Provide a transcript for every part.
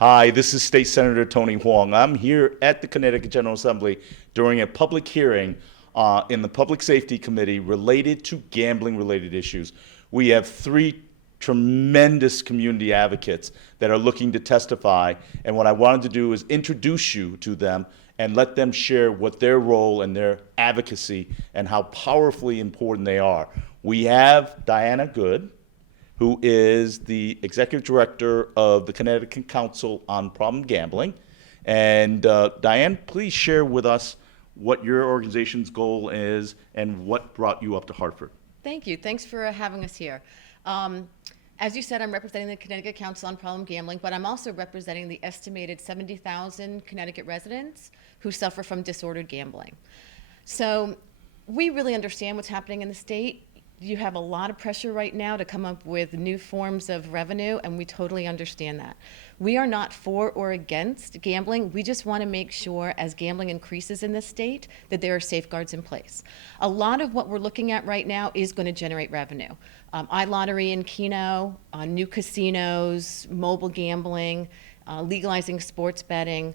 Hi, this is State Senator Tony Hwang. I'm here at the Connecticut General Assembly during a public hearing in the Public Safety Committee related to gambling-related issues. We have three tremendous community advocates that are looking to testify, and what I wanted to do is introduce you to them and let them share what their role and their advocacy and how powerfully important they are. We have Diana Good, who is the executive director of the Connecticut Council on Problem Gambling. And Diane, please share with us what your organization's goal is and what brought you up to Hartford. Thank you. Thanks for having us here. As you said, I'm representing the Connecticut Council on Problem Gambling, but I'm also representing the estimated 70,000 Connecticut residents who suffer from disordered gambling. So we really understand what's happening in the state. You have a lot of pressure right now to come up with new forms of revenue, and we totally understand that. We are not for or against gambling. We just want to make sure, as gambling increases in this state, that there are safeguards in place. A lot of what we're looking at right now is going to generate revenue. iLottery and Keno, new casinos, mobile gambling, legalizing sports betting,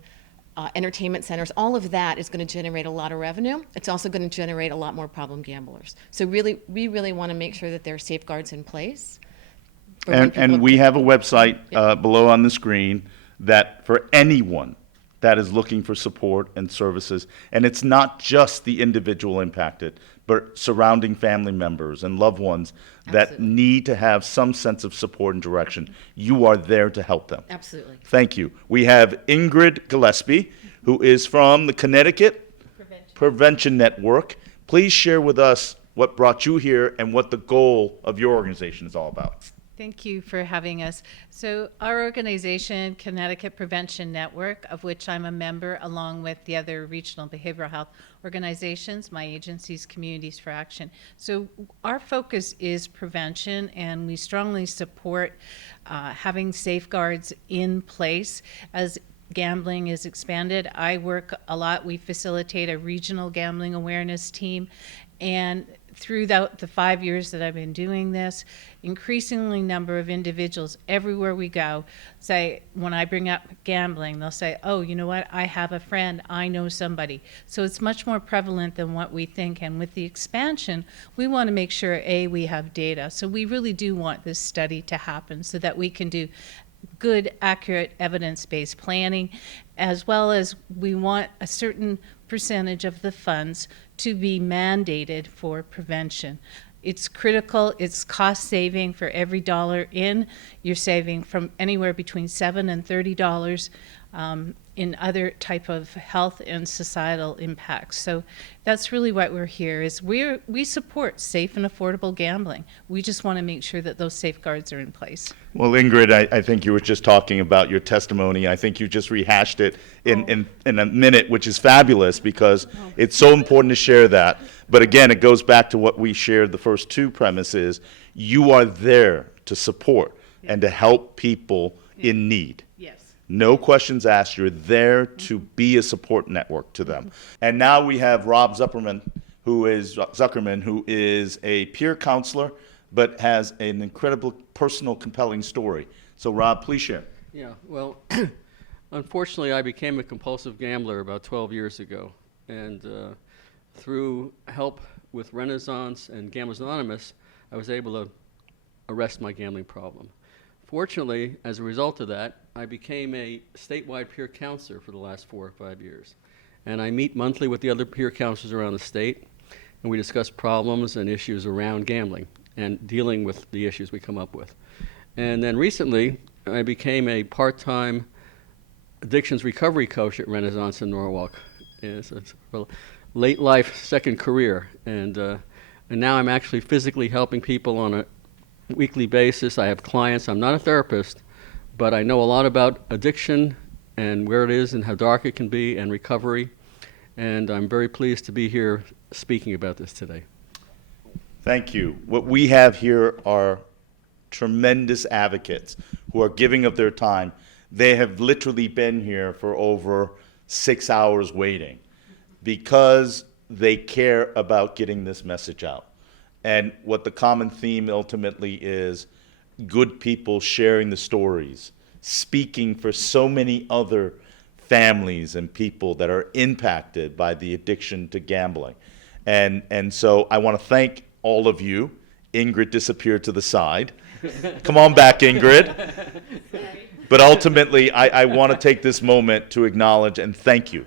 entertainment centers, all of that is going to generate a lot of revenue. It's also going to generate a lot more problem gamblers. So we really want to make sure that there are safeguards in place. And we have a website below on the screen that for anyone that is looking for support and services, and it's not just the individual impacted, but surrounding family members and loved ones that Absolutely. need to have some sense of support and direction. You are there to help them. Absolutely. Thank you. We have Ingrid Gillespie, who is from the Connecticut Prevention Network. Please share with us what brought you here and what the goal of your organization is all about. Thank you for having us. So our organization, Connecticut Prevention Network, of which I'm a member along with the other regional behavioral health organizations, my agency's Communities for Action. So our focus is prevention, and we strongly support having safeguards in place as gambling is expanded. I work a lot. We facilitate a regional gambling awareness team, and throughout the 5 years that I've been doing this, increasingly number of individuals everywhere we go say, when I bring up gambling, they'll say, oh, you know what, I have a friend, I know somebody. So it's much more prevalent than what we think, and with the expansion, we want to make sure, A, we have data. So we really do want this study to happen so that we can do good, accurate, evidence-based planning, as well as we want a certain percentage of the funds to be mandated for prevention. It's critical, it's cost saving. For every dollar in, you're saving from anywhere between $7 and $30 in other type of health and societal impacts. So that's really what we're here, is we support safe and affordable gambling. We just want to make sure that those safeguards are in place. Well, Ingrid, I think you were just talking about your testimony. I think you just rehashed it in a minute, which is fabulous because it's so important to share that. But again, it goes back to what we shared the first two premises. You are there to support and to help people in need. Yes. No questions asked. You're there to be a support network to them. And now we have Rob Zuckerman, who is a peer counselor, but has an incredible personal, compelling story. So, Rob, please share. Yeah, well, unfortunately, I became a compulsive gambler about 12 years ago. And through help with Renaissance and Gamblers Anonymous, I was able to arrest my gambling problem. Fortunately, as a result of that, I became a statewide peer counselor for the last 4 or 5 years. And I meet monthly with the other peer counselors around the state, and we discuss problems and issues around gambling and dealing with the issues we come up with. And then recently, I became a part-time addictions recovery coach at Renaissance in Norwalk. It's a late life second career. And now I'm actually physically helping people on a weekly basis. I have clients. I'm not a therapist, but I know a lot about addiction and where it is and how dark it can be and recovery. And I'm very pleased to be here speaking about this today. Thank you. What we have here are tremendous advocates who are giving of their time. They have literally been here for over 6 hours waiting because they care about getting this message out. And what the common theme ultimately is, good people sharing the stories, speaking for so many other families and people that are impacted by the addiction to gambling. And so I want to thank all of you. Ingrid disappeared to the side. Come on back, Ingrid. But ultimately, I want to take this moment to acknowledge and thank you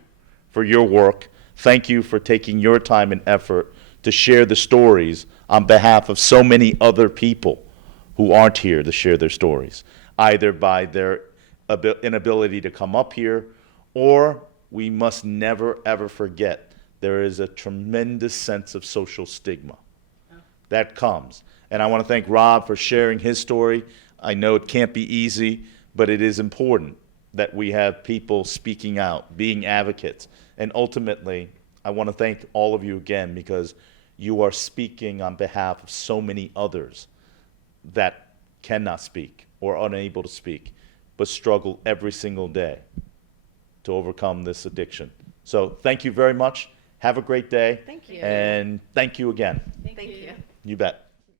for your work. Thank you for taking your time and effort to share the stories on behalf of so many other people who aren't here to share their stories, either by their inability to come up here, or we must never, ever forget there is a tremendous sense of social stigma that comes. And I want to thank Rob for sharing his story. I know it can't be easy, but it is important that we have people speaking out, being advocates. And ultimately, I want to thank all of you again, because you are speaking on behalf of so many others that cannot speak or are unable to speak, but struggle every single day to overcome this addiction. So thank you very much. Have a great day. Thank you. And thank you again. Thank you. You bet.